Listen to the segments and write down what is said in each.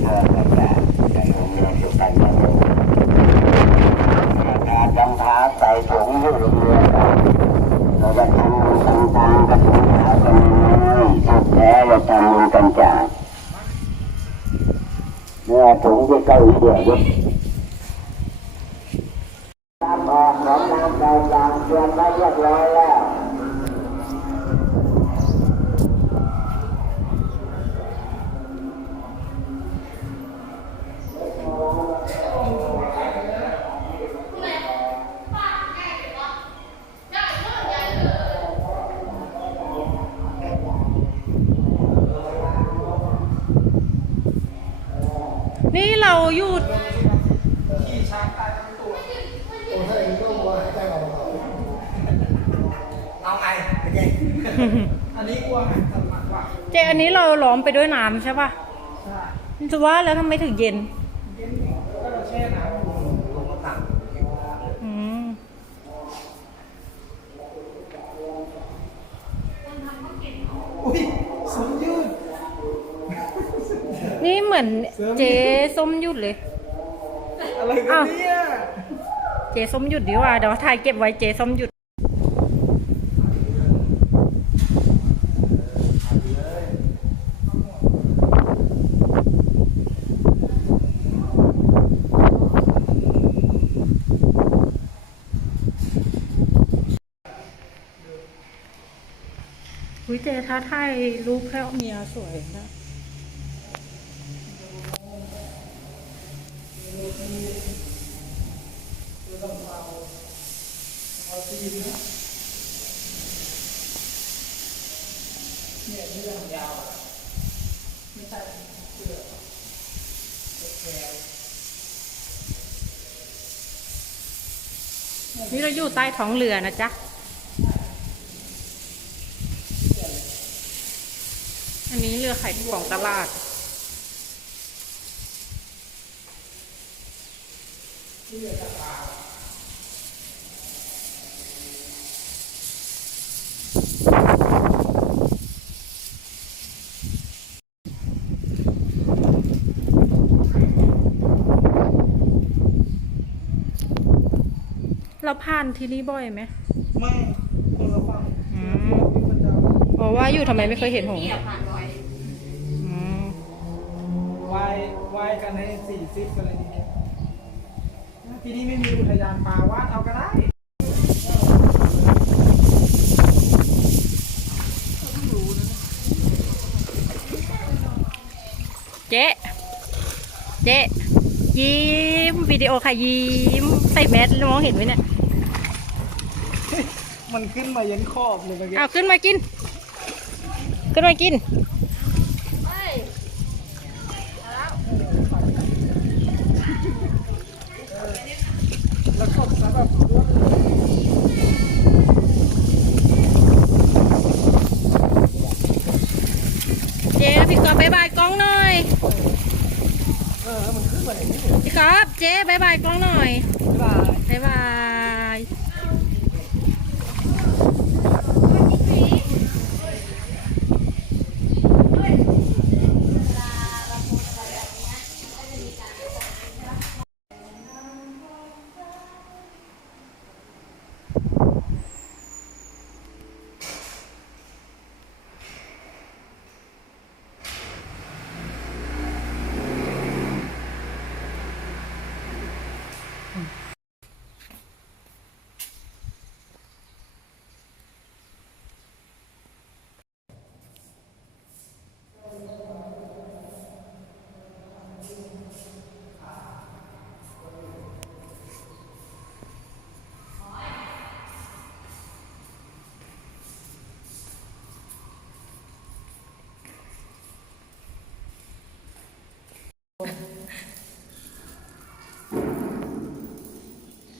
เชื่อกันแหละใจของเรือสุกันนะลูกการจังพาใส่ถุงอยู่เรือกันเราจะทำบุญทำทานกันทำทานกันเลยสุดแท้เราทำบุญกันจากเนื้อถุงที่เก้าอี้เดือดน้ำออกของน้ำใจจางเตรียมไว้เรียบร้อยแล้ว นี่เราอยู่ เอาไงเป็นไง อันนี้กลัวไงสมัครว่าเจอันนี้เราล้อมไปด้วยน้ำใช่ป่ะใช่จะว่าแล้วทำไมถึงเย็น เย็นก็เราแช่น้ำลงลงมาตักอืมอุ้ยสมยืด นี่เหมือนเสริมเจส้มหยุดเลย อะไรกันอ้าวเนี่ย เจส้มหยุดดีกว่าเดี๋ยวถ่ายเก็บไว้เจส้มหยุด เจถ้าถ่ายรูปแค่เมียสวยนะนี่เราอยู่ใต้ท้องเรือนะจ๊ะ อันนี้เรือไข่ของตลาด เราผ่านที่นี่บ่อยไหมไม่คนละฝั่งอืมมันจะอ๋อว่าอยู่ทำไมไม่เคยเห็นหงส์อืม ว่ายว่ายกันให้สี่สิบกันเลยทีเดียวที่นี่ไม่มีอุทยานปลาว่านเอาก็ได้เจ๊เจ๊ยิ้มวิดีโอค่ะยิ้มใส่แมสมองเห็นไหมเนี่ยมันขึ้นมายันขอบเลยเมื่อกี้เอาขึ้นมากิน ขึ้นมากิน แล้วกบซะแบบ เจ๊พี่กอฟบายบายกล้องหน่อย เออมันขึ้นมาอย่างนี้ พี่กอฟเจ๊บายบายกล้องหน่อยเวลาบายบาย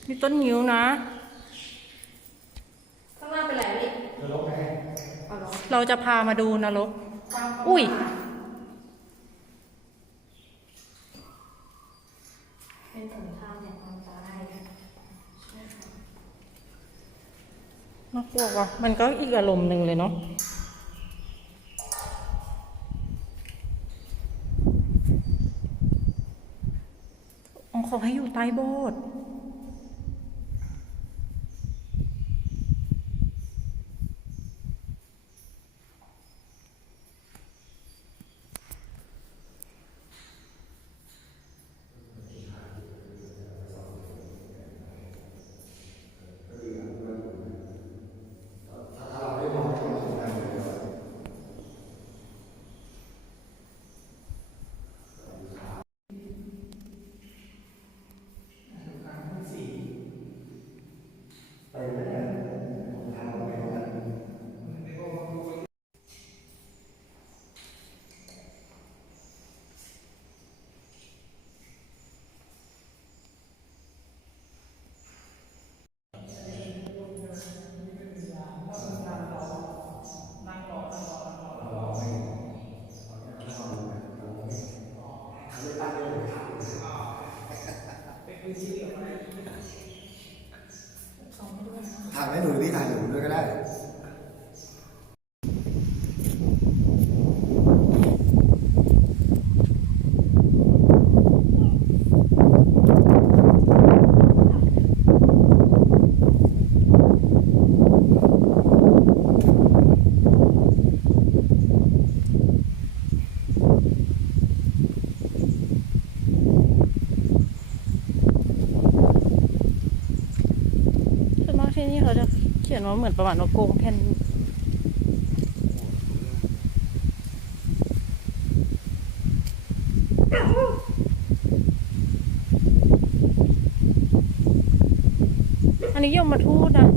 มีต้นนิ้วนะ ข้างล่างเป็นไรนี่เราจะพามาดูนรกอุ้ย เป็นสงครามแห่งความตายน่ากลัวว่ะ มันก็อีกอารมณ์หนึ่งเลยเนาะเขาให้อยู่ใต้โบสถ์ ถ่ายไม่หนูนี่ถ่ายหนูด้วยก็ได้ ส่วนมากที่นี่เขาจะ เขียนว่าเหมือนประมาณว่าโกงแผ่นอันนี้ยมมาทูดนะ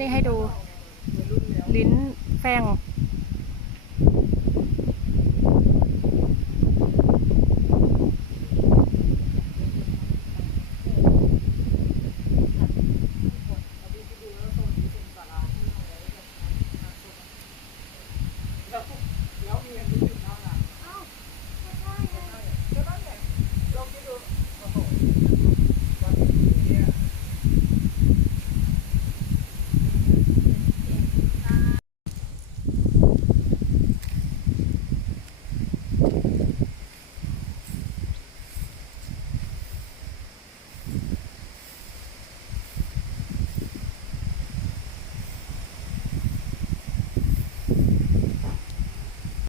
นี่ให้ดู ลิ้นแฟง